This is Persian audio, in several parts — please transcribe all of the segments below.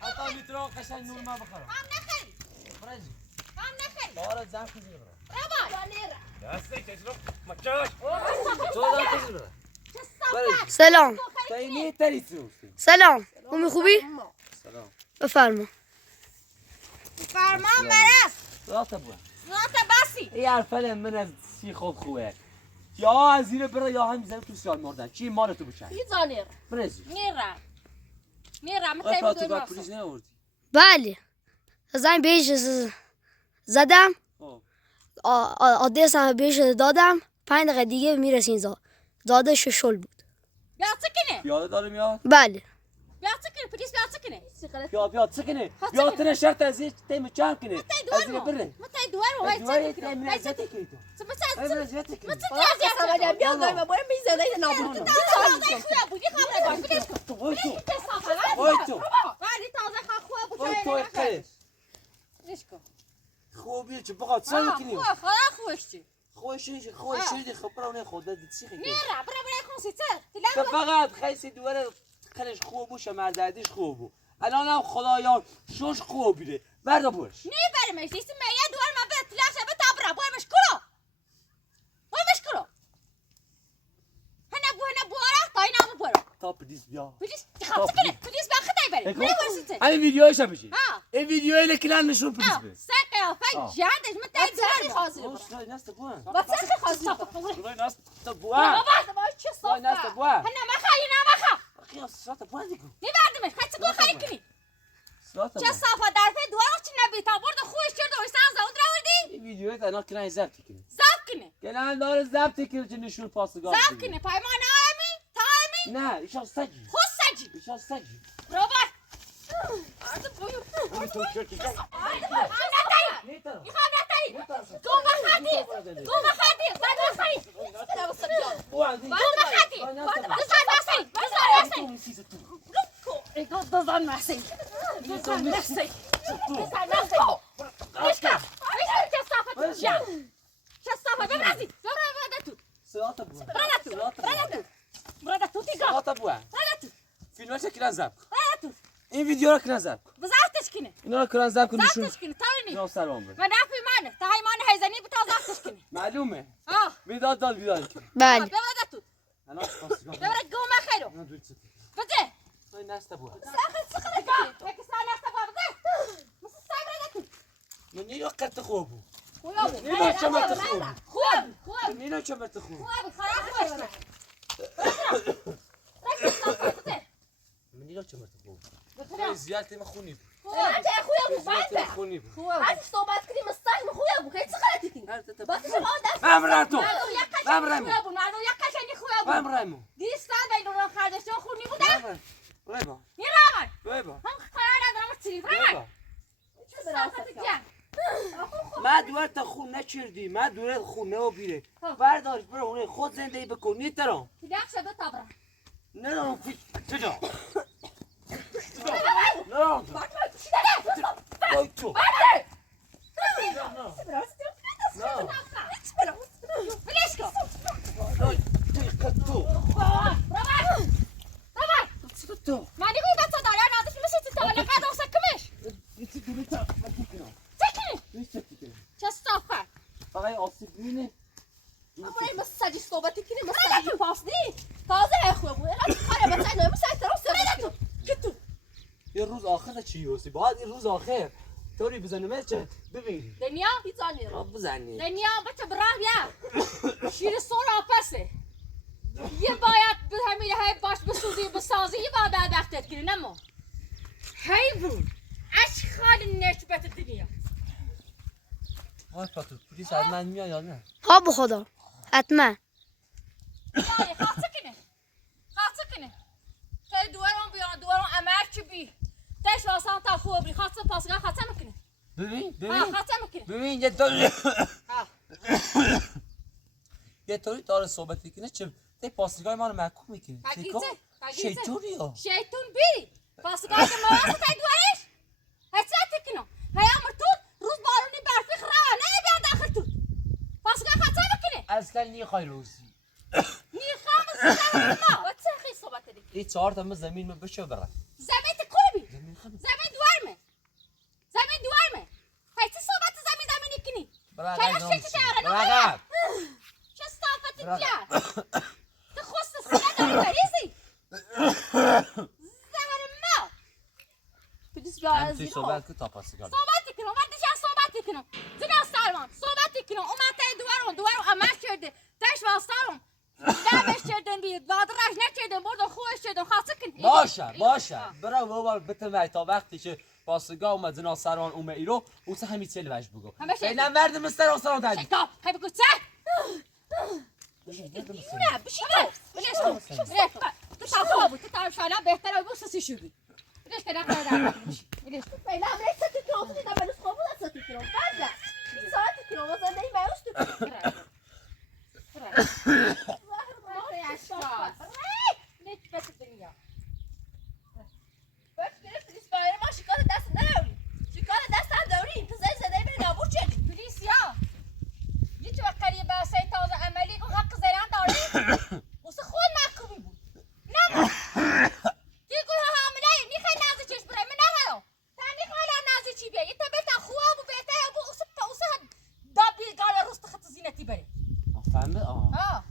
حتی میترا قشنگ نور ما بخورم هم نخری برزی هم نخری دارد زن کسی بخورم رابا دسته کسی رو مچاش تو زن کسی بخورم سلام تایی تری سروستی سلام امی خوبی؟ سلام بفرما فرمان مرس راست بوا نوت بسی ای حرفل من از سی خود خوبه یا از زیر بره یا هم میزنه تو سیال مردن چی مال تو بچن یزانیر برزی نیرم آی متای پاتو بدون بعد پلیس نیاوردی بله زنگ بهش زدم عادی صاحب بهش دادم 5 دقیقه دیگه میرسین زاده شل بود بیا سکنه پیاده داره میاد بله بیا سکنه پلیس بیا سکنه بیا سکنه بیا تنه شرط از این تیم چند کنه متای از این دوار بره متای دوار و از دوای های تیم سکنه نزدیک کنی تو څه ای من نزدیک کنی څه بیا داریم ما بریم بیزده این نابود تازه خویا بودی خبره باش بلیش کن وای تو کسافت وای تو ولی تازه خویا بود وای تو خیلی بلیش کن خوبیه چه بخواد سال کنی خواه خدا خوش چی خوش شدی خبرونه خودت چی خیلی نیرم برای کنسی چه تو فقط خیلی دوره خلش خوب بوشه مردردیش خوب بود الان هم خدایا شوش خوب بیره بردا باش برمش نیست میه دوار من به تلاشه به تابرا برمش کلو برمش کلو هنه بواره تا این هم برو تا پلیس بیا پلیس خب سکنه پلیس با خدای بری بری ورسیته این ویدیوش هم بشه ها این ویدیوی لکنن نشون پلیس بره سکه فای جردش من تای دوار خاصی اوه نست بوان با چه خاصی اوه نست بوان بابا چه اوه نست صافه بوان هنه ما خالی نه ما خا خیلی سرات بوان دیگه میبردمش خیلی چه خالی کنی سرات چه صافه در پی دوار چی نبی تا برد خوش کرد و سان زود راوردی این ویدیوی تا کنن ضبط کنه زاب کنه کنن داره ضبط کنه چه نشون پاسگاه زاب کنه پایمان آمی تا آمی نه ایشان سگی خود سجی ایشان سگی رابط آرده بویو میخوام نتایی گوه خاطی گوه خاطی زن نسایی بوان گوه خاطی بزن نسایی بزن نسایی دزان نسایی دزان نسایی بزن نسایی بشکا چه صافت جا چه صافت ببرزی ببرده تو سرات بوان برده تو تیگا سرات بوان برده تو فیلمش کنن ضبط برده تو این ویدیو رو کنن ضبط بزافتش کنه اینا رو کنن ضبط کن نشون زافتش کنه تاونی اینا سلام بر من نفی منه تا هیمان هیزنی بتا زافتش کنه معلومه آه بیداد دال بیداد کن بله ببرده تو انا پاسگاه ببرده گوه خیرو انا دویت سکت بده تو نست بوان ياك ساعة استقبل بس استقبل من نیرو قط خوبو خوابي نیرو چمت خوبو خوابي نیرو چمت خوبو خلاص من نیرو چمت خوبو زیادتی مخونی انت يا اخويا ابو زیادتی بعد مخونی عايز صوبات كريم مستعجل اخويا ابو كيف سخرتك بس شو ده امراتو خوابي مالو يكشني خوابي امرامو دي استاد بينو خالد شو خوني بودا ويبا يرامن ويبا هم خيار ادرام تسيري رامن شو ساعتك جان ما دورت خون نچردی ما دورت خونه و بیره بردار برو اون خود زندگی بکن نیترام تلاقي شبه طبرا نه فیش چجا نه وای تو بليشكو تو تو ما نقول بس صدار انا ادش مشيت تو انا قاعده وسكمش سكني شصافه فقط آسیب بینه ابوي مساجي صوباتي كريم مساجي فاصلي تازه يا اخويا ابوي انا خارج بس انا مساجي ترى كتو یه روز آخر چی هستی باید این روز آخر طوری بزنم چه ببینی دنيا يزاني رب بزنی دنيا بچه براه یا شیر سور آپسه یه باید به همین های باش بسوزی بسازی یه باید دختت کنی نمو حیوان اشخال نشبت دنیا آی پاتو پلیس از من میاد یا نه ها به خدا حتما خاصه کنه تا دوارم بیان دوارم امر چی بی تش واسان تا خوب بی خاصه پاسگاه خاصه میکنه ببین خاصه میکنه ببین یه طوری یه طوری داره صحبت میکنه چه ته پاسگاه ما رو محکوم میکنه شیطونی ها شیطون بی پاسگاه ما واسه تا دوارش هچه تکنو هیا مرتون روز بارونی برفی خرا نه بیان داخل تو پاسگاه خاصه میکنه اصلا نیخوای روزی نیخام زمان ما وچه خی صحبت دیگه این 4 تا زمین من بشه برای زمین چرا شکل تیاره رقم چه صافت جان تو خست سینه داری بریزی زهر ما پلیس بیا از توی این صحبت که تا پاسی کنم صحبت کنم من دیشب صحبت کنم زینا سلمان صحبت کنم اومد تای دوارم عمل کرده تاش واسطارم دمش کردن بید وادراش نکردن بردن خوش کردن خاصه کن باشه برو بابا بتم تا وقتی که پاسگاه اومد زنا سران اومه ایرو او سه همی چل وش بگو اینا مرد مستر اصلا دادی شیطان هی بگو چه نه بشین تو صافا بود تو ترشالا بهتره بود سسی شدی بلش که نکنه بلش فعلا عملیات ساعتی که آفت دیدم بلوز خوابون از ساعتی که بعد ساعتی که واسه نهی مایوس تو باش گرفت پلیس بایر ما شکار دست نداری شکار دست هم داری انتظار زده بری نابود شدی پلیسیا یه چه وقتی بحثه تازه عملی که حق زران داری واسه خود محکومی بود نه دیگه حامله میخوای نازی چش برای من نمیدونم تا میخوای نازی چی بیای تا بهتر خواب و بهتر ابو اوسه دابی گال روست خط زینتی بره فهمه آه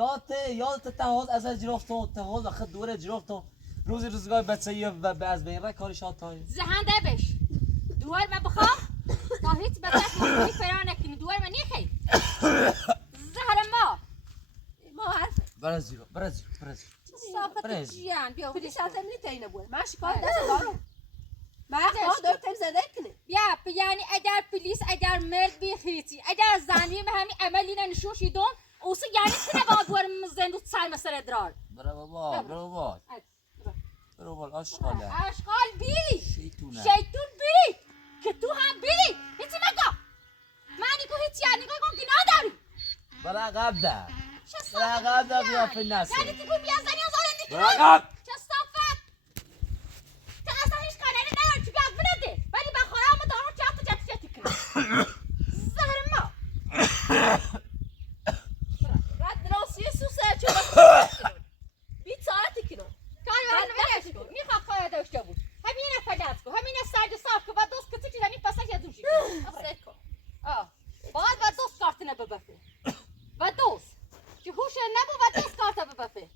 یادت تهاز از جرافتون تهاز آخه دوره جرافتون روزگار بچه‌ای و از بین را کارش آتای زهنده بش دوار من بخوام تا هیچ بچه فرار نکنی دوار من نیخی زهر ما حرف برازیل صافت جیان بیا پلیس هم نیتی نبود من شکار دست دارم من دارم تیم زده کنه بیا یعنی اگر پلیس اگر مرد بیخیتی اگر زنی به همین عملی نشوشی دون اوسه یعنی کنه با دوار زندو سر مسر ادرار برو بابا اشغاله اشغال بی شیطونه شیطون بی که تو هم بی هیچی مگا معنی که هیچی یعنی که گناه داری برقب ده بیا فی نسه یعنی تو بیا زنی از آن دیگه برقب چه صافت تو اصلا هیچ کاری نداری تو بیاد بنده ولی با خورم دارم چاتی کنی زهر ما رد راسی سوسه چه بیت ساعتی کنم کاری من نمیشه میخواد کار داشته بود همین فدات کو همین سرد صاف کو با دوست کتی زنی پسش یادوشی سکو بعد با دوست کارت نببفه و دوست که هوش نبو و دوست کارت ببفه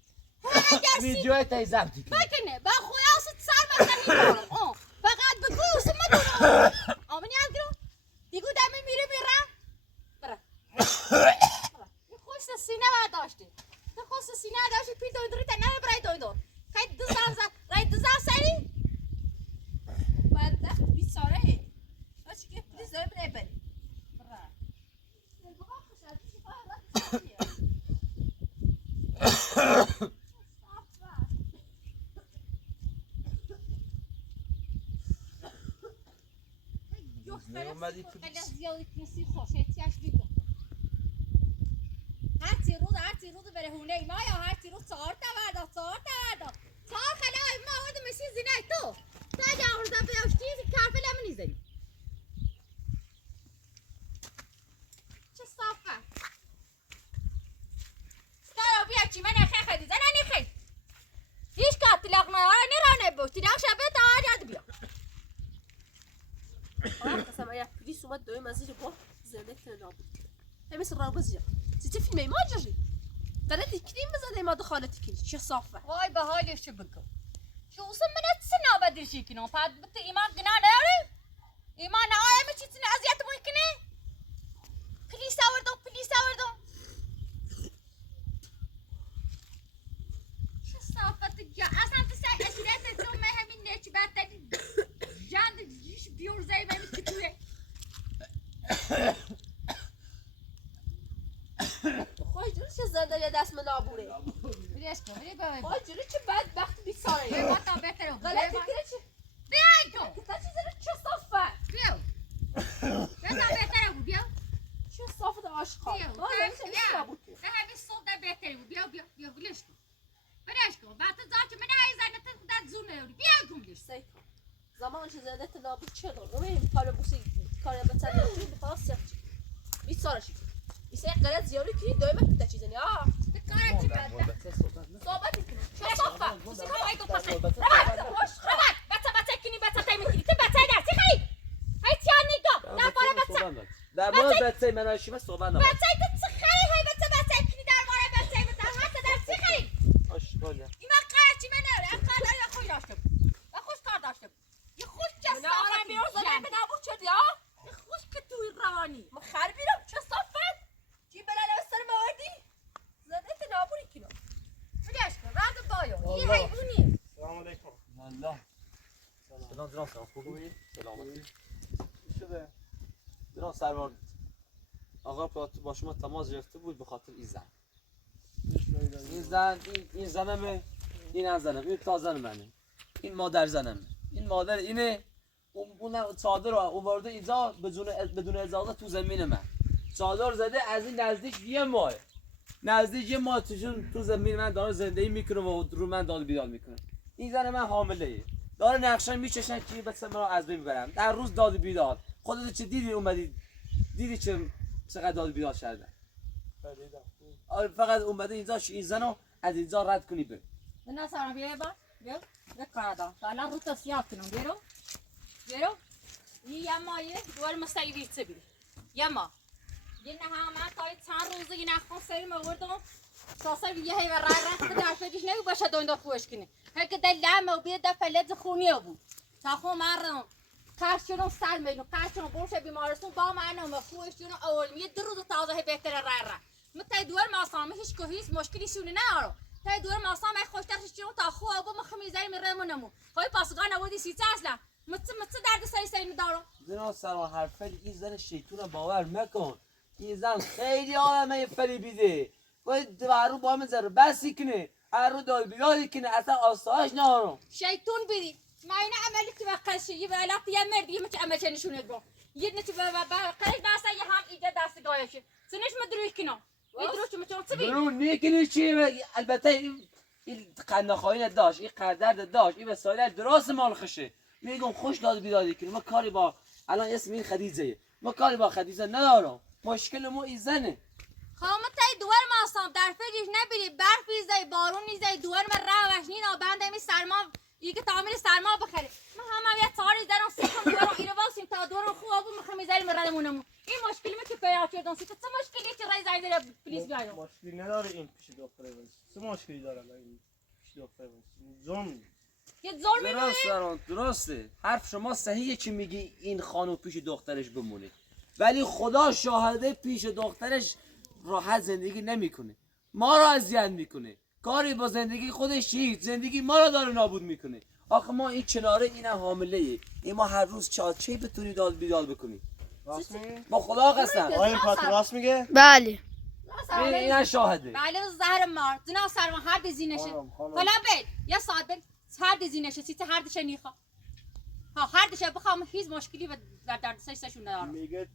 ویدیوی تای زبطی کنی بکنه با خویاست سر بزنی دارم فقط بگو اسم دارم آمنی الگرو دیگو دمی میره برا یه خوش سینه برداشتی تو خوش سینه داشتی پی دویدوری تا نمی برای دویدور خیلی دوزار سری باید دست بیت ساره بچه که پلیس داره بره بری هرچی روز بره هونه ما یا هرچی روز چهار تا وردا چهار خلای ما آورده مشی زینه تو تا جاورده بیاشتی کافه لمنی زنی چه صافه ستارو بیا چی من نخی خیلی زنه نخی هیچ کاتی لغمه ها نیرانه بود تیراک شبه تا آجاد بیا قسم اگر پلیس اومد دوی مزیر با زنده کنه نابود کنه مثل رابزی سیتی فیلم ما جری داره تکنیم بزنه ما دخالت کنی چه صافه وای به حالش بگو شو اسم منت سنا بدرشی کنم پد بت ایمان گنا نیاری ایمان آیا می چیزی اذیت میکنه پلیس آوردم چه صافت جا اصلا تو سر اسیرت تو من همین نچ بدتری جند جیش بیور زی من چی توه خوش جوری چه زنده یه دست من نابوره بریش کن بری بابا خوش جوری چه بدبخت بیت ساره با تا بهتره غلطی کنه چه بیای تو تا چیزی رو چه صافه بیا بتا بهتره بیا چه صافت آشقال بیا ده همین صبح ده بهتره بیا بلیش کن بریش کن بعد تو من های زنده تا خودت زور نیاری بیا کن بلیش سیکا زمان چه زنده تا نابود چه دار روی کار بوسی کار بچه نمیتونی بخواه سیخ چی بیت ساره چی ایسا یک غلط زیاری کنی دوی من کتا چیزنی به کارت چی بده صحبتی کنی چه صافه موسیقی های دو پسه ربط بچه کنی بچه تایی میکنی تو بچه درسی خیلی های تیان نگاه در باره بچه در مورد بچه من هاشیمه صحبت نباید. بچه تو چه خری های بچه کنی در مورد بچه بچه حتی در چه خری؟ آشغاله. این من قرچی من نره کار داری یا خوش داشتم و خوش کار داشتم یه خوش چه صافت بیرون زنه به نبود شد یا؟ یه خوش که توی روانی من خر بیرم چه صافت چی بلند از سر موادی زده که نابوری کنم بگش کن رد بایو یه حیوانی سلام علیکم. الله. سلام جناب سلام خوبی؟ سلامتی. شده؟ جناب سروان آقا با شما تماس گرفته بود به خاطر این زن. این زنمه، این هم زنم، این تا زن منه. این مادر زنمه. این مادر اینه. اون چادر رو آورده اینجا بدون اجازه تو زمین من. چادر زده از این نزدیک یه ماه. نزدیک یه ماه تو زمین من داره زندگی میکنه و رو من داد بیداد میکنه. این زن من حامله ای. داره نقشه میچشن که بس مرا از بین ببرم. در روز داد بیداد. خودت چه دیدی اومدی؟ دیدی چقدر داد بیداد شده؟ آره فقط اومده اینجا این زنو از اینجا رد کنی بر. نه سارا بیا با بیا کار دارم حالا رو تو سیاه کنم بیرو یه مایه دوال مستعیدی چه بی یه نه هم من تا چند روزه یه نخون سریم آوردم ساسا یه هی راه به درفش نمی باشه دوند خوش کنه هک دلم و بیا دفلت خونی بود تا خو مرم کارشون سال میدون کارشون برش بیمارستان با منو خوششون اول می دو روز تازه بهتر راه متى دوار ماسامه هیچ که هیچ مشکلی شونه نداره تا دوار ماسامه خوشترش چون تا خو ابو مخمیزای میرمونمو خواهی پاسگاه نبودی سیچه اصلا مت درد سری میدارم جناب سروان حرفی این زن شیطون باور مکن این زن خیلی آدمه فریبیده باید دوارو با من زر بسی کنه هر رو دال بیداری کنه اصلا آسایش ندارم شیطون بیدی ما این عملی که وقت شیعی و علاقه یه مردی مچ عمل نشونه دو یه نتی با قریب باسه یه هم ایده دستگاهشه سنش مدروی کنم میدروش مچون چی درو نیکنی چیه البته این قندخواهی داشت این قدرد داشت این وسایل درست مال خشه میگم خوش داد بیدادی کنیم ما کاری با الان اسم این خدیجه ما کاری با خدیجه ندارم مشکل ما این زنه خامتای دوار ماسام در فکرش نبیری برف بیزای بارون نیزای دوار من روش نینا بنده می سرما یکی تعامل سرما بخری ما هم یه تاری دارم سیکم دوارم ایرو واسیم تا دوارم خوب میخوام میذاریم ردمونم این مشکلی می که پیدا کردم سی تو چه مشکلی که رای زایده پلیس بیایم مشکلی نداره این پیش دختره ولی چه مشکلی داره این پیش دختره ولی ظلم یه ظلمی درسته حرف شما صحیحه که میگی این خانم پیش دخترش بمونه ولی خدا شاهده پیش دخترش راحت زندگی نمیکنه ما را اذیت میکنه کاری با زندگی خودش هیچ زندگی ما را داره نابود میکنه آخه ما این کناره این حامله ای این ما هر روز چه بتونی داد بیداد بکنی راست میگه؟ با خدا قسم آیا این پاتو راست میگه؟ بله این شاهده بله زهر مار زنا سرما هر دزینشه حالا بل یا ساعت بل هر دزینشه سی هر دشه نیخوا ها هر دشه بخوام هیچ مشکلی و در درد سشون ندارم میگه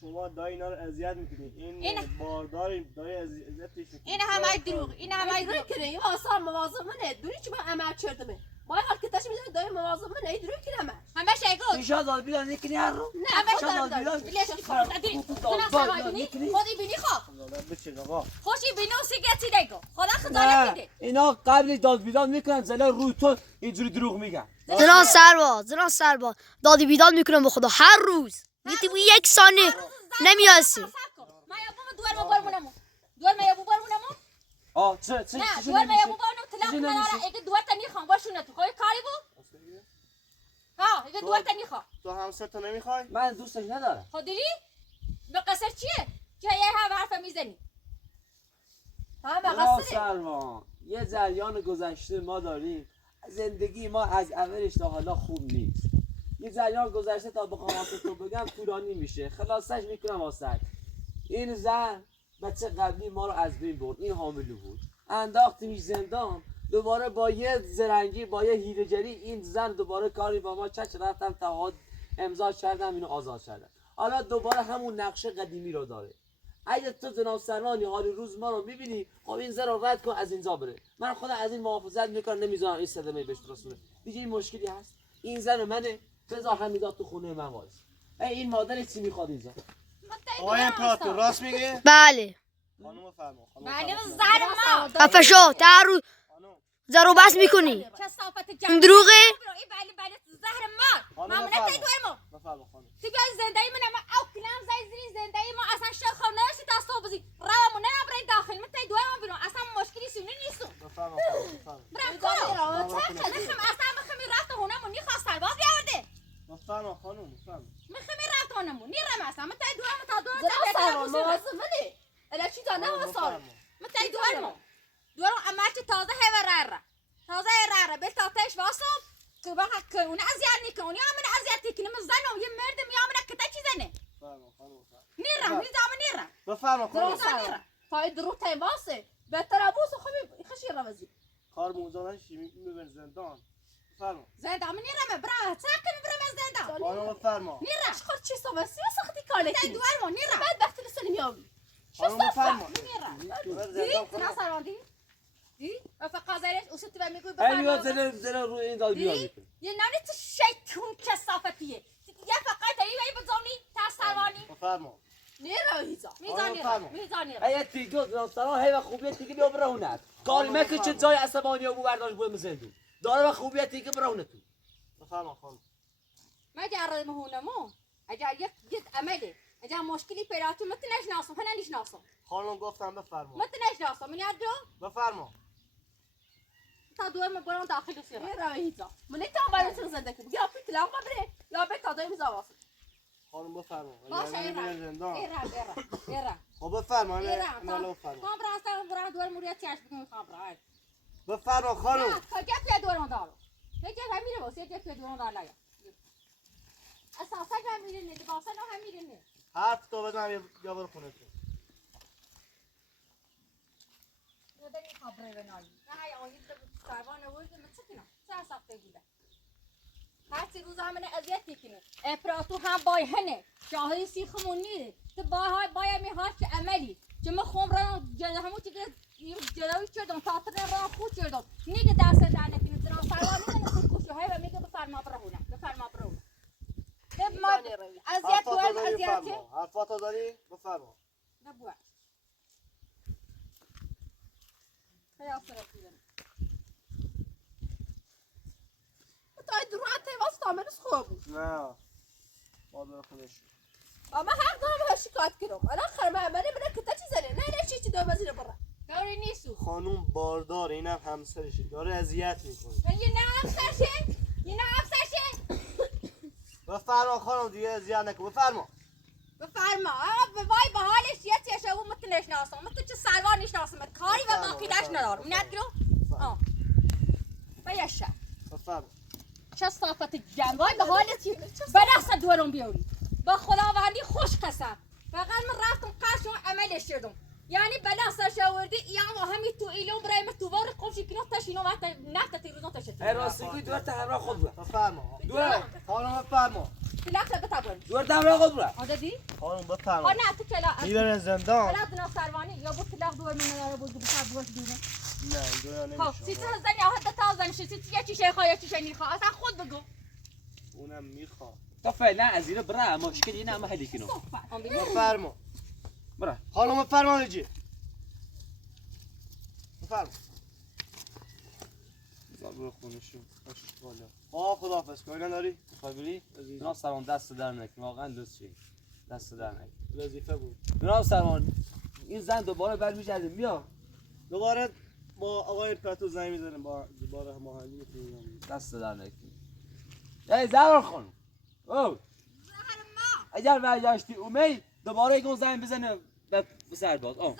شما دای اینا رو اذیت میکنید این باردار دای اذیتش میکنید این همه دروغ این همه دروغ کنه این واسه مواظبانه دوری چی با عمل کردمه ما حال که تاش میذاره دای مواظبانه ای دروغ کنه همه شیگو ایشا داد بیداد نکنی هر رو نه همه داد دار بیداد لیش خودی بینی خواه بچه آقا خوشی بینی و سیگرتی دیگو خدا خجالت میده اینا قبل داد بیداد میکنن زلا روی تو اینجوری دروغ میگن زنان سرباز دادی بیداد میکنم به خدا هر روز میتی بو یک ثانیه نمیاسی ما یابو دوار ما برمونمو دوار ما یابو برمونمو آه چه نه دوار ما یابو برمونم تلق نداره اگه دوار تنی خواهم باشونه تو خواهی کاری بو ها اگه دوار تنی خواه تو همسر تو نمیخوای؟ من دوستش ندارم خود دیدی به قصر چیه که یه هم حرف میزنی یا سلمان یه جریان گذشته ما داریم زندگی ما از اولش تا حالا خوب نیست یه جریان گذشته تا بخوام واسه تو بگم طولانی میشه خلاصش میکنم واسه این زن بچه قبلی ما رو از بین برد این حامله بود انداختیمش زندان دوباره با یه زرنگی با یه هیله‌گری این زن دوباره کاری با ما چش رفتم تعهد امضا کردم اینو آزاد کردم حالا دوباره همون نقشه قدیمی رو داره اگه تو جناب سروانی حال روز ما رو میبینی خب این زن رو رد کن از اینجا بره من خدا از این محافظت میکنم نمیذارم این صدمه بهش رسونه دیگه این مشکلی هست این زن منه بذار همیدا تو خونه من وایس این مادر چی میخواد اینجا آقای امپراتور راست میگه؟ بله خانم فرما بله زهر ما افشو تعرو زارو بس میکنی کثافت این جمع دروغه این بله زهر مار خانم مامونه بفرما. تیدوی ما بفرما خانم. تو بیای زندگی من اما او کلام زای زیری زندگی ما اصلا شخ نشی دستو بزی روامونه نبری داخل من تیدوی ما بیرون اصلا مشکلی سونه نیستم بفرما خانم. بفرما. برم کارو میخم اصلا میخمی رفت هونمون نیخواست سرباز بیاورده بفرما خانم. بفرما. میخمی رفت هونمون نیرم اصلا من تیدوی ما تا دو زرا سرمان موظفه الا چی دانه خانم و سال بفرما. من تیدوی ما دورو اماچ تازه هوراره تازه هوراره به تاتش واسم که بخا که اون ازیاد نیکنی یا من ازیاد تکنی من زنم یه مردم یا من کتا چی زنه بفرما خانم. بفرما. نیرم نیزام نیرم بفرما زرا خانم. سرمان تای درو تای واسه بهتر ابوس خمی خشی روزی کار موزانه شی میبر زندان. بفرما. زندم نیرم برا چاکن برا من زندم خانم بفرما. نیرم خور چی سوسی سختی کاله تای کی دوار ما نیرم بعد وقتی لسنی میاوی خانم بفرما. نیرم میبر دیدی زندان تنا خانم. سرواندی دیدی و فقط زیرش اوست و میگوی میاد بفرما زل روی این دال بیاد دیدی میکنه یه نانی تو شیطون کثافتیه یه فقط دایی وی بزونی تا سروانی بفرما. نیرا هیزا میزان بفرما. نیرم میزان نیرم ای تیگو داستان هی و خوبیت دیگه بیا برهونت کلمه که چه جای عصبانی او برداشت بود زندون داره و خوبیت دیگه برهونه تو بفرما خانم. ما جرد مهونمو اگر یک عمله اگر مشکلی پیدا تو مت نشناسم هنه نشناسم خانم گفتم بفرما. مت نشناسم من یاد جو بفرما. تا دور ما برام داخل سیرا نیرا هیزا من نیتام باید سر زنده کنم یا پیت لام ببره یا به تادای میزا واسه خانم بفرما. باشه میبر ایران زندان. ایران خب بفرما. ایران من بفرما. کام براستا برام دور موریت چاش بگم خام برای بفرما خانم. کجا پی دورم دارو کجا همینه واسه کجا پی دورم دار لایا اساسا همینه نه باسا نه همینه نه حرف تو بزن یا برو خونه تو. نداری خبره بنایی نه یا آیید سربان نوید متسکنه چه ساخته بوده هر چی روز همه اذیت میکنه افراطو هم بای هنه شاهی سیخمون نیره تو بای میهاش عملی چه ما خم را جلو همون چیزی جلوی چردم تاتر را خود چردم نیگه دست در نکنه زنا سربان میکنه خود کشی های و میگه بفرما برهونه بفرما برهونه ما اذیت دوام اذیته حرفاتو داری؟ بفرما. نبوه خیلی سرت دیدم تای درو تای واسه تامنس خوب نه. باید برو خونش. اما حق دارم به شکایت کنم الان خرمه منه بره که تا چی زنه نه چی دو وزیر بره گوری نیستو خانوم باردار اینم همسرشه داره اذیت میکنه. یه نه افسرشه یه نه افسرشه بفرما خانم دیگه اذیت نکن. بفرما. بفرما به وای به حالش یه چیشه و مت نشناسم مت چه سلوار نشناسم کاری و باقیدش ندارم ندارم آه بیاشه بفرما. چه صافت جمع وای به حالت به دست دورم بیاری با خداوندی خوش قسم فقط من رفتم قرشم عملش شدم یعنی به دستش آوردی یا همین تو ایلون برای من تو وار قفشی کنم تشینو وقت نفت تیروزان تشتی ای راستگوی دور تا همراه خود برو بفرما. دور خانم بفرما. پلاک بتابون دور تا همراه خود برو آدادی خانم بفرما. ها نه تو کلا میبرن زندان. حالا دنا سروانی یا بود پلاک دور من نداره بود بسر بوش دیونه نه این دنیا خب نمیشه. سیت زنی آهد تا زنی سیت یه چیشه خواهی یه چیشه نیخواه اصلا خود بگو اونم میخواد. تا فعلا از اینو برا مشکلی نه ما هدی کنم بفرما. برا خانم بفرما بجی. بفرما. برو خونشو باش بالا خداحافظ. کاری نداری؟ میخوای بری؟ جناب سلمان دست در نکن واقعا لطف شید دست در نکن وظیفه بود. جناب سلمان این زن دوباره برمیگرده بیا دوباره با آقای پتو زنگ میزنیم با دوباره هماهنگی میکنیم. دست در نکن ای زهرا خانم او اگر برگشتی اومی دوباره یک زنگ بزنه به سرباز زنگ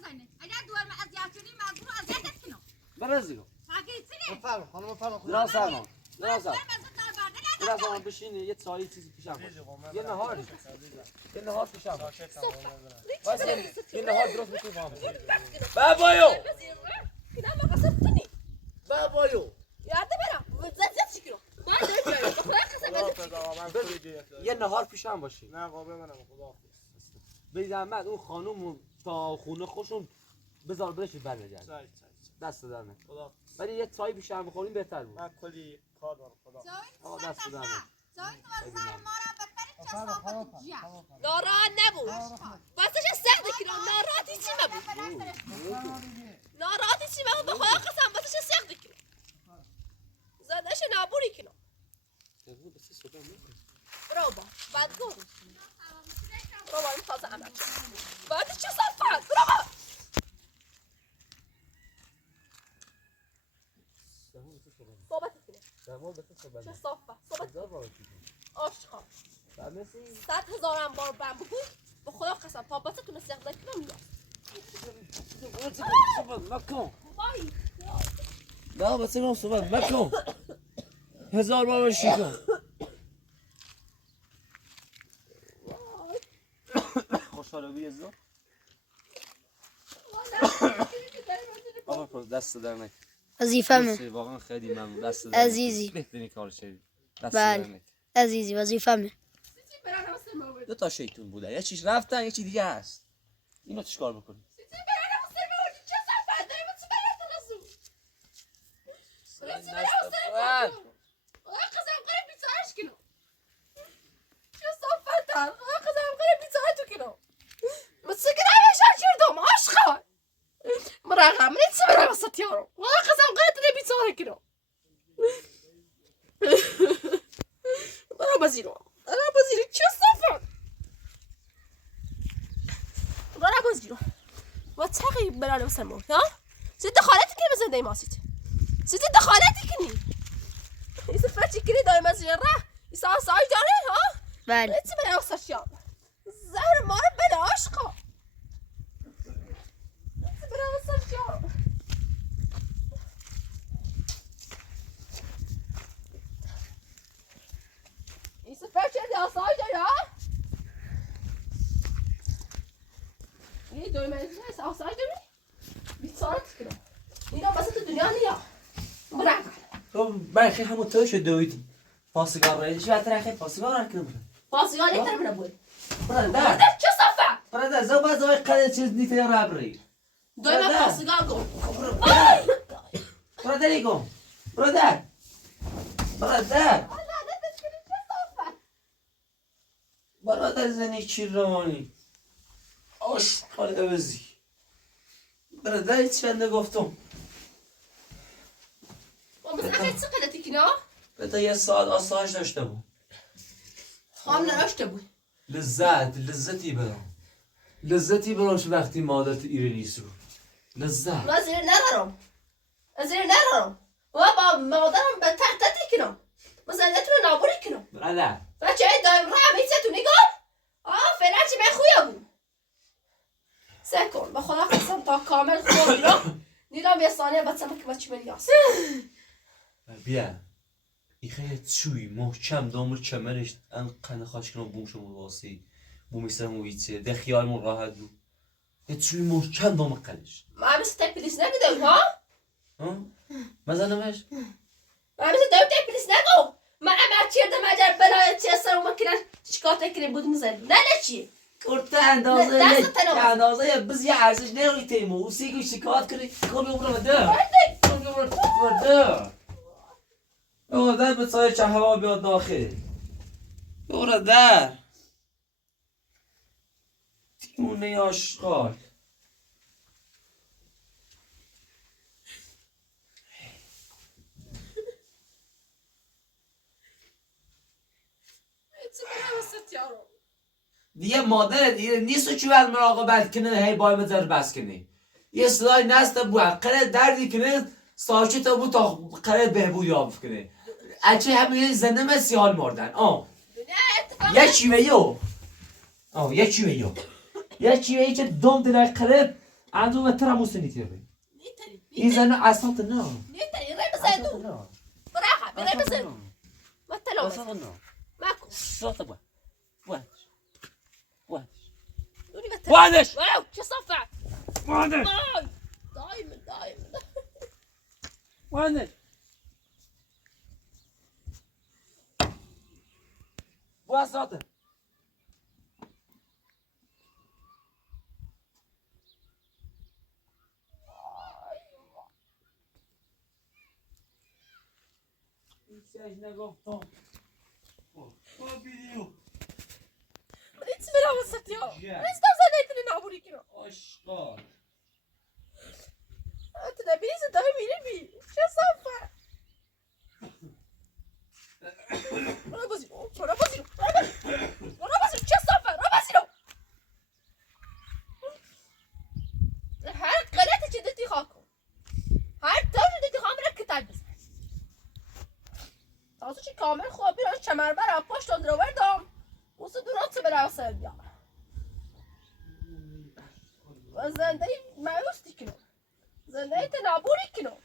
بزنه اگر دور من اذیت شدی مجبور اذیتت کنم برزیرو فقیه چیه بفرما خانم بفرما. جناب سلمان جناب سلمان برده جناب سلمان بشین یه چایی چیزی پیشم باشه یه نهار یه نهار پیشم باشه واسه یه نهار درست میکنی فهم بابایو کنم ما قصد تنی بابایو یاده برم زد شکرم باید داره بیاید بخدا قسم یه نهار پیشم باشه نه قابل منم. خداحافظ. به زحمت اون خانوم تا خونه خوشون بذار برشید برگرد سعی. دست در نکن خدا. ولی یه چای پیشم بخوریم بهتر بود من کلی کار دارم. خدا. آقا دست در نکن ناراحت نبود واسش سخت کنم ناراحتی چی نبود ناراحتی چی نبود به خدا قسم واسش سخت نابوری کنم برو با بعد گو برو با این تازه عمل بعد چه صفت برو با صحبت کنه چه صفت صحبت آشقا 100,000 هم بار بهم بگوی به خدا قسم تا بسه استقبال کنم صحبت مکن وای نه بسه من صحبت مکن 1000 بار بشی کن خوشحاله بیزو آقا دست در نکن وظیفمه واقعا خیلی ممنون دست در عزیزی. بهترین کار شدی دست بله. در نکن عزیزی وظیفمه دو تا شیطون بودن یه چیز رفتن یه چی دیگه هست اینو چیکار بکنی واتقي بلا مسمو ها ست خالتك اللي مثلا دايما سيت ست خالتك كني يسفرتي كني دايما زيرة يسا ساي داري ها بله انت بلا وصشيان زهر مار بلا عشقا انت بلا وصشيان يسفرتي اللي ساي داري ها یه دوی منزل هست آسای داری؟ بیچارت کنم اینا وسط دنیا نیا برای تو برای همون تو شد دویدی پاسگاه رایدش بهتر خیلی پاسگاه رای کنم پاسگاه نیتر منه بود برادر چه صفه؟ برادر زو باز وای قد چیز نیت یا رابری دوی من پاسگاه گم برادری گم برادر برادر زنی چی روانی آش خاله اوزی برادر هیچ بنده گفتم مثلا خیلی چه قدرتی کنا؟ بتا یه ساعت آسایش داشته بود خواهم نراشته بود لذتی برامش وقتی مادرت ایرانی سو لذت من زیر نرارم و با مادرم به تحتتی کنم مثلا نتونه نابوری کنم برادر بچه های دایم را همه چه تو نگاه فعلا چی من خویا بود سکن به خدا قسم تا کامل خوب نیرم یه ثانیه بچم که بچه من یاس بیا ای خیلی چوی محکم دامور کمرش ان قنه خواهش کنم بوم شما واسی بومی سرمو ویچه ده خیالمون راحت دو یه چوی محکم دامور قلش ما همیشه تک پلیس نگو ها؟ مزنمش؟ ما همیشه تک پلیس نگو من اما چیرده مجر بلای چه سر و مکنن چیکار تکری بود مزن نه چی؟ کرده اندازه بز یه ارزش نروی تیمو و سیگوی شکایت کنی کمی برو بده در به سایه چه هوا بیاد داخل برو در دیونه آشغال دیگه مادر دیگه نیست چی باید مراقبت کنه هی بای بذار بس کنه یه صدای نست بود قره دردی کنه ساچه تا بود تا قره بهبود یاب کنه اچه همه زنده مسیحال مردن یه چیوه چه دوم دلای قره اندو و ترا موسنی تیره این زنه اسات نه نیتری رای بزنو براخه برای بزنو ما تلو بزنو ماکو ساته بود وادش واو چه صفه وادش دايما وادش ساته هیچ نگفتم بیدیو هیچ برای وسطی ها نیستم زنه کنی نابوری کنم آشقال انت نبیلیز دایی میری بی چه صفه چمربر پشت رو بردم واسه دورات برای سر بیارم و زنده مایوستی کنم زنده تنابوری کنم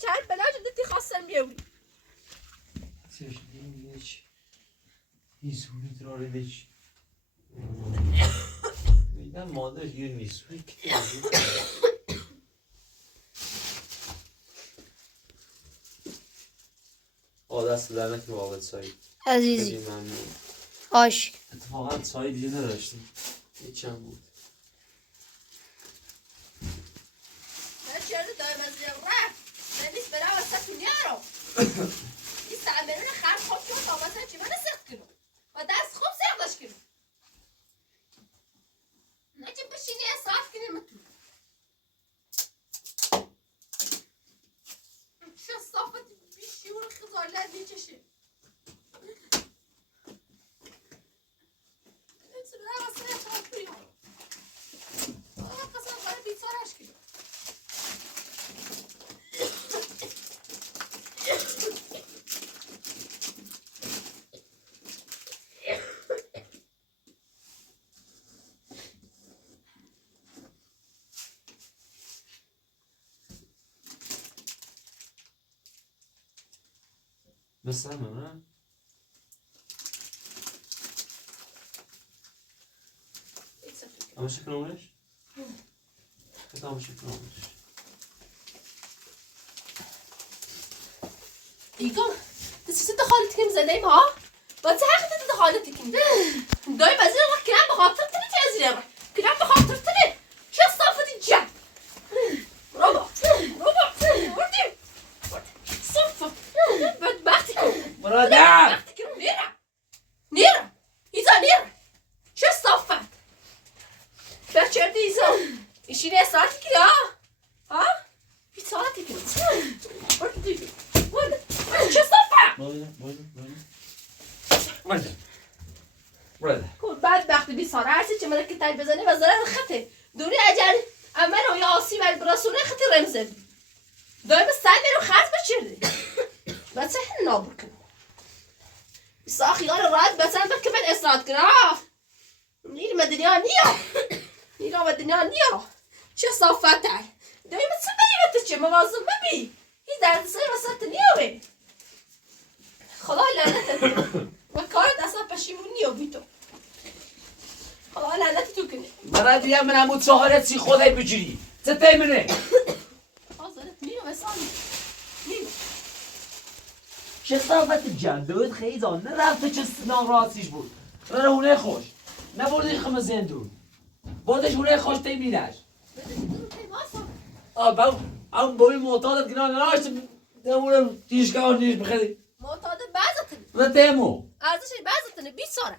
چهر بلاج دیتی خواستم بیوری Coś mieć i zły trochę میدم مادر یه میسوی که دست لعنتی واقعا سایید عزیزی خیلی ممنون آش اتفاقا سایید دیگه نداشتیم هیچم بود من چرا دایم از رفت من نیست برای وسط نیارم این سعمرون خرد خوب کنم تا وسط چی من سخت کنم و دست خوب سختش کنم نه چه بشینی اصراف کنیم تو چه صافت بیشیور خزالت میچشه چه برای وسط اصراف کنیم قسم برای بیتارش کنیم مثلا من تماشا کنمش؟ تماشا کنمش ایگام تسیسه دخالتی کنیم زنده ایم ها؟ باید حقیقت دخالتی کنیم دایی بزیر الله کنم بخاطر تنی تیازیره ما کنم بخاطر تنی چه صافتی جم رابا وردیم صافت بدبختی کنم برادر بدبختی کنم نیره ایزا نیره چه صافت بچرده ایزا ایشینه ساعتی کنی ها؟ بی ساعتی کنی وردیم چه صافت بدبخت بیساره هرچی چه ملکی تای بزنی و ضرر خطه دوری اجل امن و یا آسی و براسونه خطی رمزه دایم سل میرو خط بچرده بچه هن نابر کنم بیسا خیال راحت بسن بکه من اصراد کنم نیر مدنیا نیا نیا چه صافت تای دایم چه بیمت چه موازم ببی هی درد سای وسط نیاوه خدا لعنتت و کارت اصلا پشیمونی و بی تو خدا لعنت تو کنه برای بیم من همون چهارت سی خودای بجوری چه تیمنه حاضرت میرو وسانی میرو چه صافت جندویت خیلی نه رفته چه سنان راستیش بود راه هونه خوش نه بردش خمه زندون بردش هونه خوش تیمینش با اون بایی معتادت کنان نراشت نمونم تیشگاه نیش بخیدی معتاد بعضتنه و تیمو ارزش بعضتنه بی ساره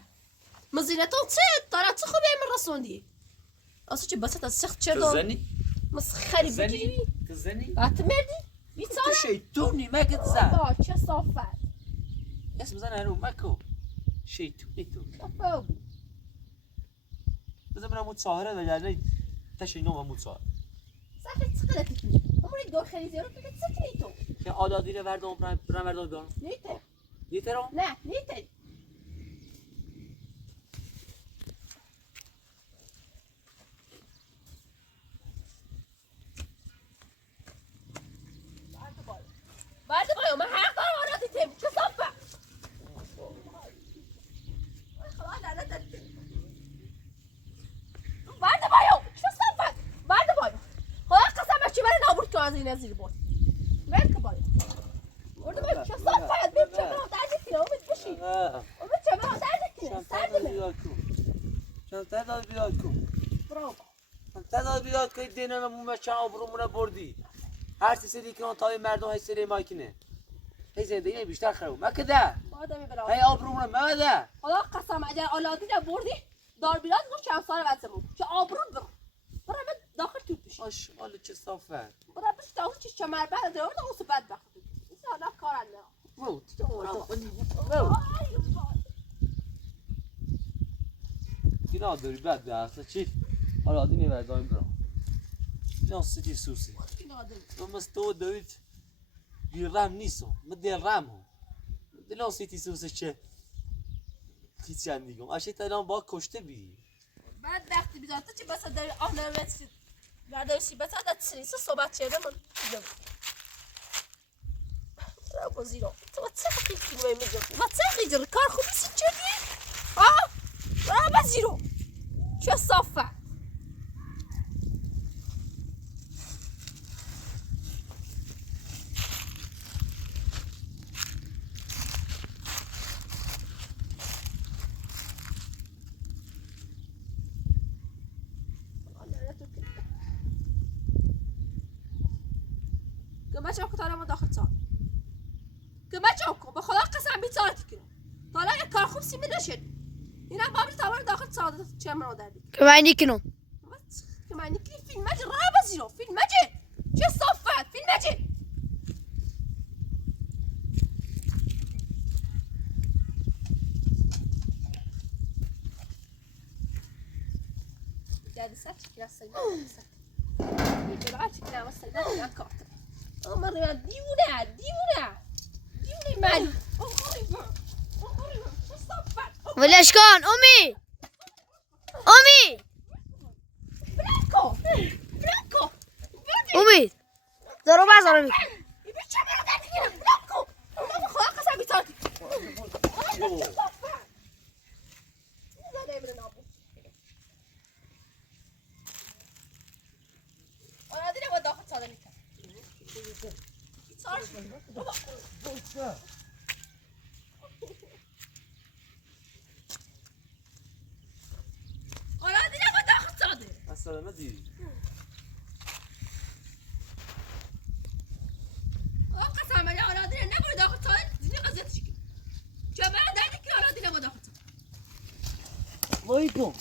مزینتون چه داره چه خوبی من رسوندی اصلا چه بسط از سخت چه دار زنی؟ مسخری بگیری زنی؟ بات مردی بی تو ساره شیطونی مگت زن بابا چه صافت اسم زن هنو مکو شیطونی تو بابا بذار من همون ساهره وگرنه تشینو همون ساهره سخت چه غلطی کنی عمری دور خیلی زیارت تو چه کنی تو که آدادی رو وردم برم وردم بیارم نیته دیته رو؟ نه نیته بعد باید من حق دارم آنها دیتیم چه صفه خدا لعنت بعد باید چه صفه بعد باید خدا قسم چی برای نابود که از این زیر بود ول که باید ورده باید چه صفه بید چه برای درد کنه امید بشید امید چه برای درد کنه سردمه چندتر داد بیاد کن برو چندتر داد بیاد که دینه نمومه چند آبرومونه بردی هر سری که اون تای مردم های سری مایکنه هی زندگی بیشتر خراب مکه ده آدمی برای هی آبرومونه مده خدا قسم اگر اولادی نبردی دار بیاد گفت چند سال وزمون چه آبرود برو برو من داخل توپ بشی ماشاءالله چه صافه برو بشی داخل چیز چمر بعد داره برو داخل بدبخت این سالا کارن نه اینا داری بد به اصلا چی حالا آدی میبره دایم برام اینا سیتی سوسی من مست تو دوید بیرم نیستم من دلرم هم دلان سیتی سوسه چه تیچن دیگم اشی تدام با کشته بی بعد وقتی بیدار تو چی بس در آن رسید بعدش بس در سریس صحبت چه من را بازیرو تو چه فکری میگی ما چه خیلی کار خوبی چیه ها را بازیرو چه صافه ما چاکو تارم داخل سال که ما چاکو به خدا قسم بیچارتی کنم تا حالا یک کار خوب سیمی نشد اینا بابر تاور داخل سال چه من دادی که من نیکنم که من نکلی فیلم مجه را بزیرو فیلم مجه چه صافت فیلم مجه جادی سات چکیلا سیدا سات میگه چکیلا سیدا یا کارت من دیوونه من ولش کن امی برانکو امید دارو بازار میکنم چه من دادی کنم برانکو من خدا قسم بیچارتی آره دیگه با داخل ساده میکنم آره دیگه با داخل ساده اصلا ندی قسم من آره دیگه نبود داخل ساده دیگه قضیه چی چه من دادی که آره دیگه با داخل ساده وای کن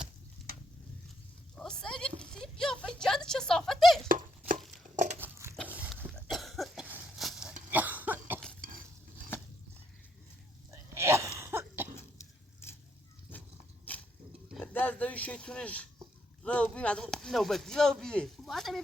سری بیا فجاد چه صافته دست دوی شیطونش رو بیم از نوبتی رو بیده باید می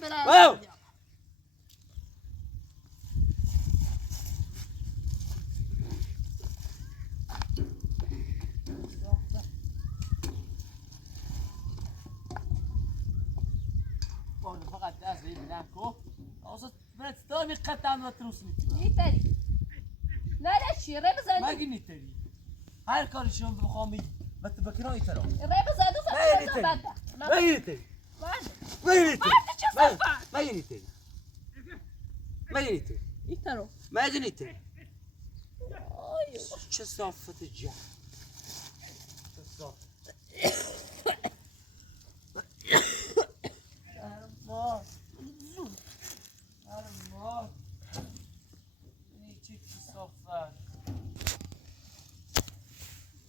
واو فقط دست ببینم کو اصلا برات دامی قطعا و تروس میتونم نیتری نه چی ری بزن مگه نیتری هر کارشون بخوام بس بکنم ایترا ری بزن دو مگه ساعت نیتری بعد مگه نیتری بعد مگه نیتری بعد چه صافه مگه نیتری مگه نیتری ایترو مگه نیتری چه صافت جا چه صافت ما ما این چی صافت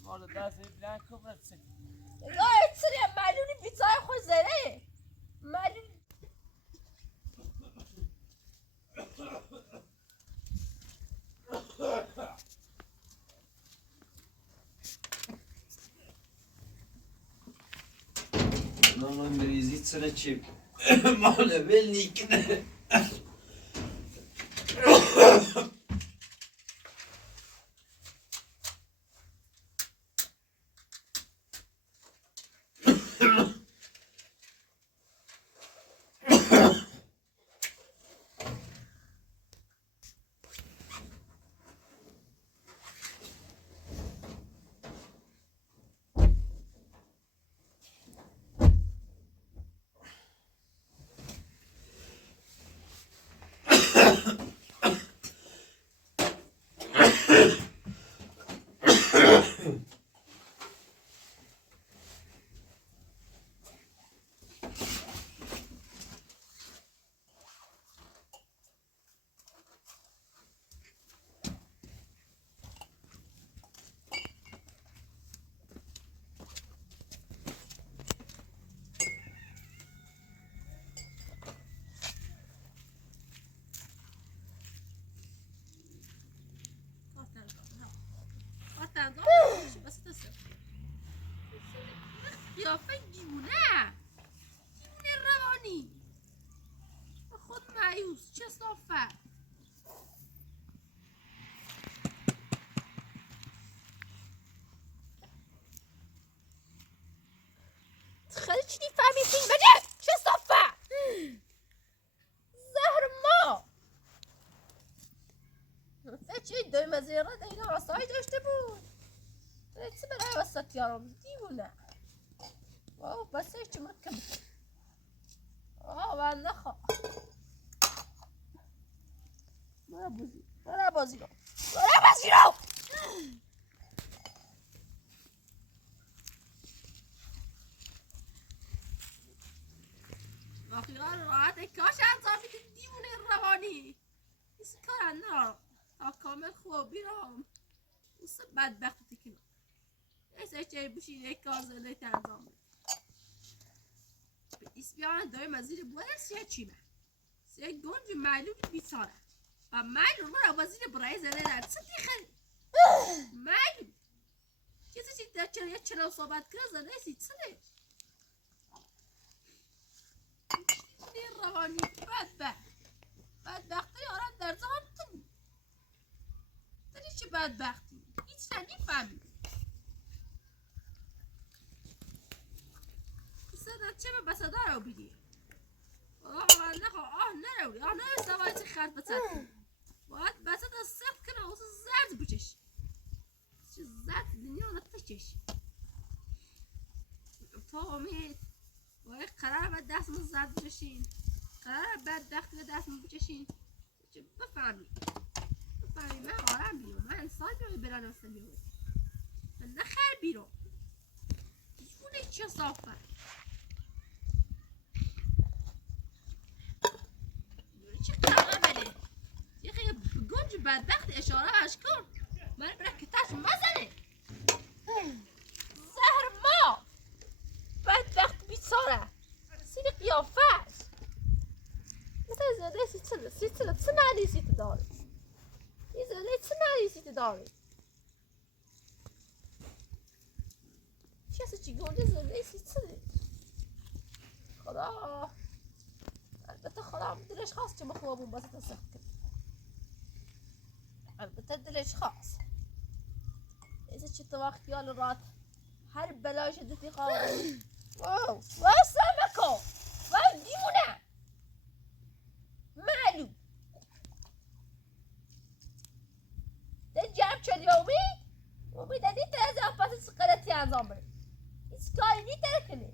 مال دست بلانکو برسه ای سری معلولی بیتای خود زره معلول Non merisit să ne ce malăvelnic. قیافه دیوونه روانی خود مایوس چه صافت فهمی فیلم بده چه صفه زهر ما فچه دوی مزیره دیگه راسایی داشته بود چه برای وسط یارم دیونه واو بس چه مکم من نخوا برای بازی رو خیال راحت کاش انجامی که دیوونه روانی ایسی کار ندارم تا کامل خوبی رام ایسی بدبختی کنم ایسی چه بشین یک کار زنده تنظام به ایسی بیان دوی مزیر بوده سیه چیمه سیه گنج معلوم بیتاره و معلوم رو وزیر برای زنده در سطحی خرید معلوم چیزی چی در چنان صحبت کرد زنده ایسی چنه روانی بدبختی آرام در زمان تنی چه بدبختی هیچ نفهمی صدا چه به بساده رو بیدی نروی نروی سوایی چه خرد بسد باید بساده سفت کنه اوسا زرد بچش چه زرد دنیا نتشش تا امید باید قرار باید دستمون زرد بچشین قرار بدبختی به دستمون بچشین چه بفهمی من آرام بیرون من انسان بیرون برانم هستم بیرون من نخر بیرون جونه چه صافه چه قرار بده یه خیلی گنج بدبخت اشاره هش کن من برای کتاش مزنه زهر ما بدبخت بیچاره سیر قیافه است مثلا زنده چه معنی سیت داره این زنده چه معنی سیت داره چی گنده زنده سیت چه خدا البته خدا دلش خواست چه بخوابون بازه تصف کرد البته دلش خواست ایسا چه تو خیال رات هر بلای شدتی قابل واو سمکو واو دیمونه معلوم ده جمع شدی امید ده نیتر از افاس غلطی انجام بره هیچ کاری نیتر کنه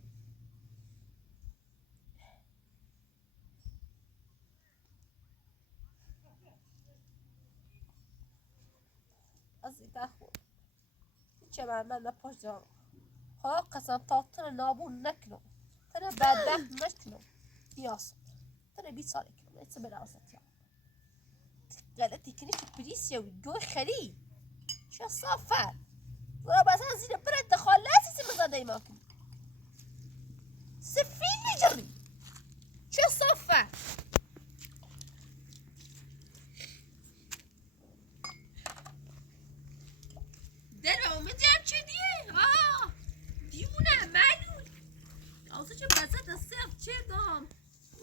از این خود چه من نپاش دارم خدا قسم تا تر نابون نکنم تر بدبخت نکنم بیاست تر 20 ساله کنم ایسا بره وسط یا غلطی کنی که پلیس یاوی گوی خری چه صافت برا بسا زیر برد دخالتی سی مزاده ایمان کنی سفین نجری چه صافت دل امید جمع چه دیه دیونه معلوم آسا چه بسط از صرف چه دام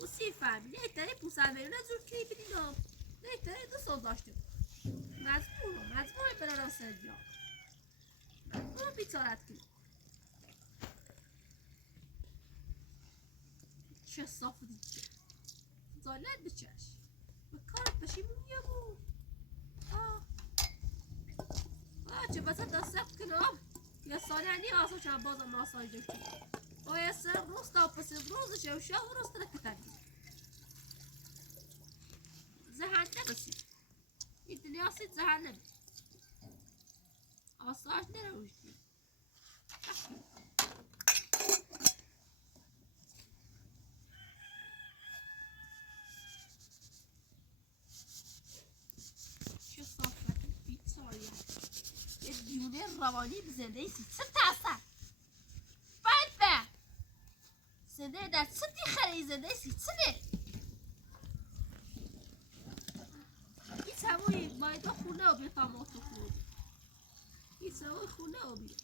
او سی فهمی نهتره پوسر میرونه زور کنی بدینم نهتره 2 سال داشته مجبور برارم سرگیا مجبور بیتارت کنی چه صاف دیگه زالت بچش به کارت بشیمون یه بود چه بسط از سفت کنم یه سالی هنی آسا چند بازم ناسایی داشتی باید سر روز تا پس روزش و شب روز ترکتنی زهن نبسید این دلیاسید زهن نبید آساش نروشتی چه صافتی بیت سالی یه دیونه روانی به زنده ایسی چه تاثر باید زنده در چه خری زنده ایسی چه نه این سوای باید خونه و بفهم تو خود این سوای خونه و بیا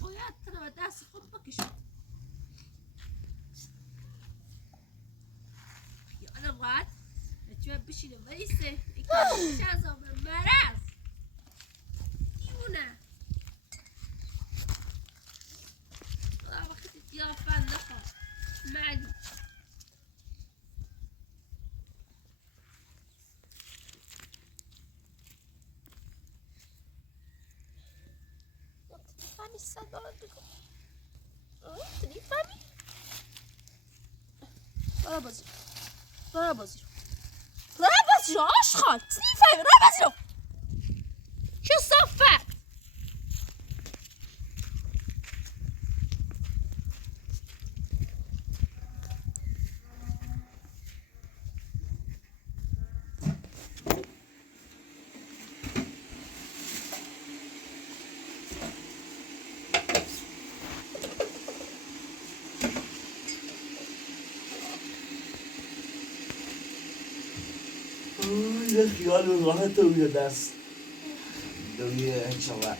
باید تنو دست خود بکشید خیال راحت نتیوه بشینه ویسه اکنه شازم مرز دیونه خدا وقتی قیافه نخواه صدا بگو تو میفهمی؟ برای بازی رو آشخال تو میفهمی برای بازی رو چه صفت یه خیال راحت روی دست روی چوه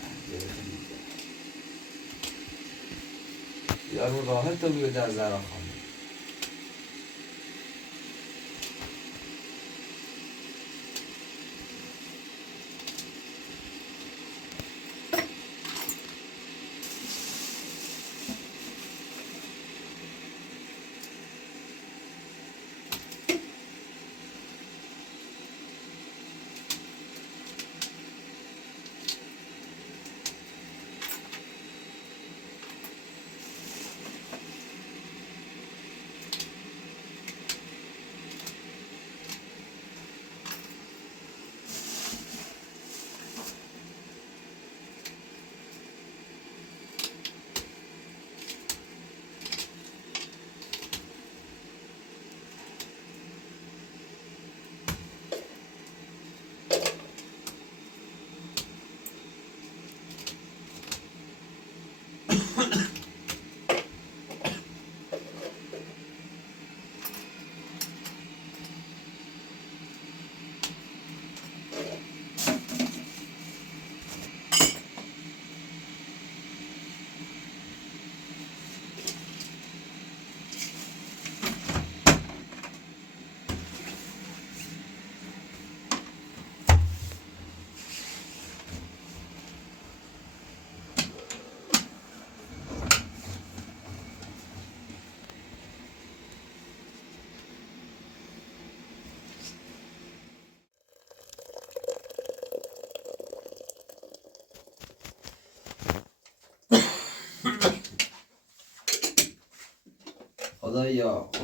خیال راحت روی دست زرا خانم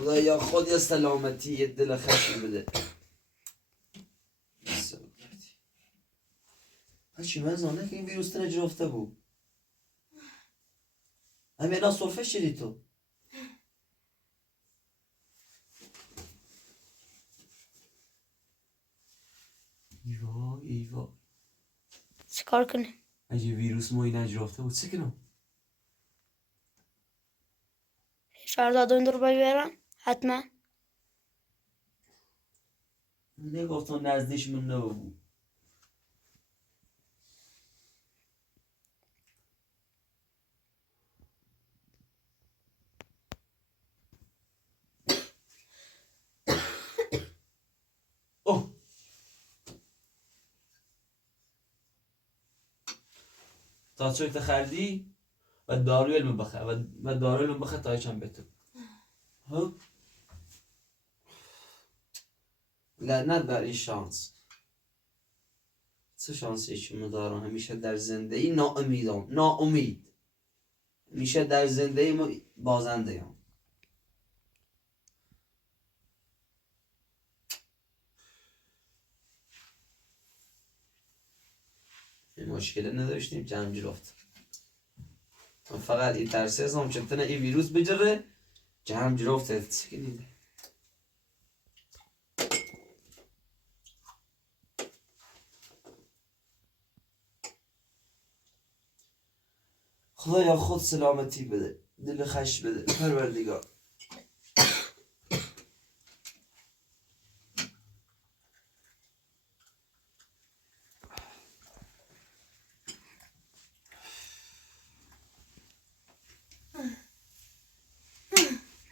خدایا خود یه سلامتی یه دل خشم بده هرچی من زانه که این ویروس تنه جرفته بود همه الان صرفه شدی تو ایوا چه کار کنیم؟ اگه ویروس ما این جرفته بود چه کنم؟ فردا دندور ببرم حتما نگفتم نزدیش من نبود اوه تا چوی تخردی و داروی علم بخه و داروی علم بخه تا چند بتو ها لعنت بر این شانس چه شانسی شما دارم همیشه در زندگی ناامید همیشه در زندگی ما بازنده هم این مشکل نداشتیم که همجور افت فقط این ترسه هستم چطنه این ویروس بجره که همجور افت سکنیده خدایا خود سلامتی بده دل خش بده پروردگار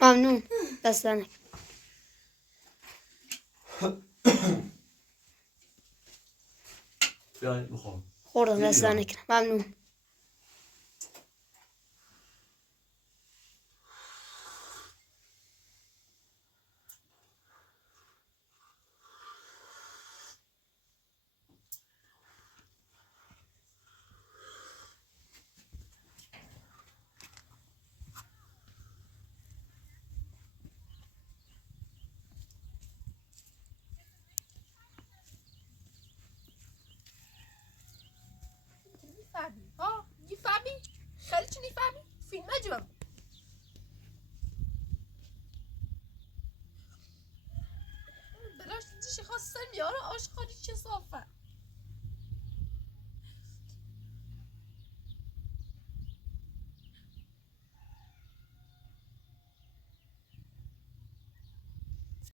ممنون دستانک بیاین بخوام خوردم دستانک ممنون نفهمی ها میفهمی خیلی چی نفهمی فیلم جواب بلاش دیشی خواستم یارو آشقالی چه صافه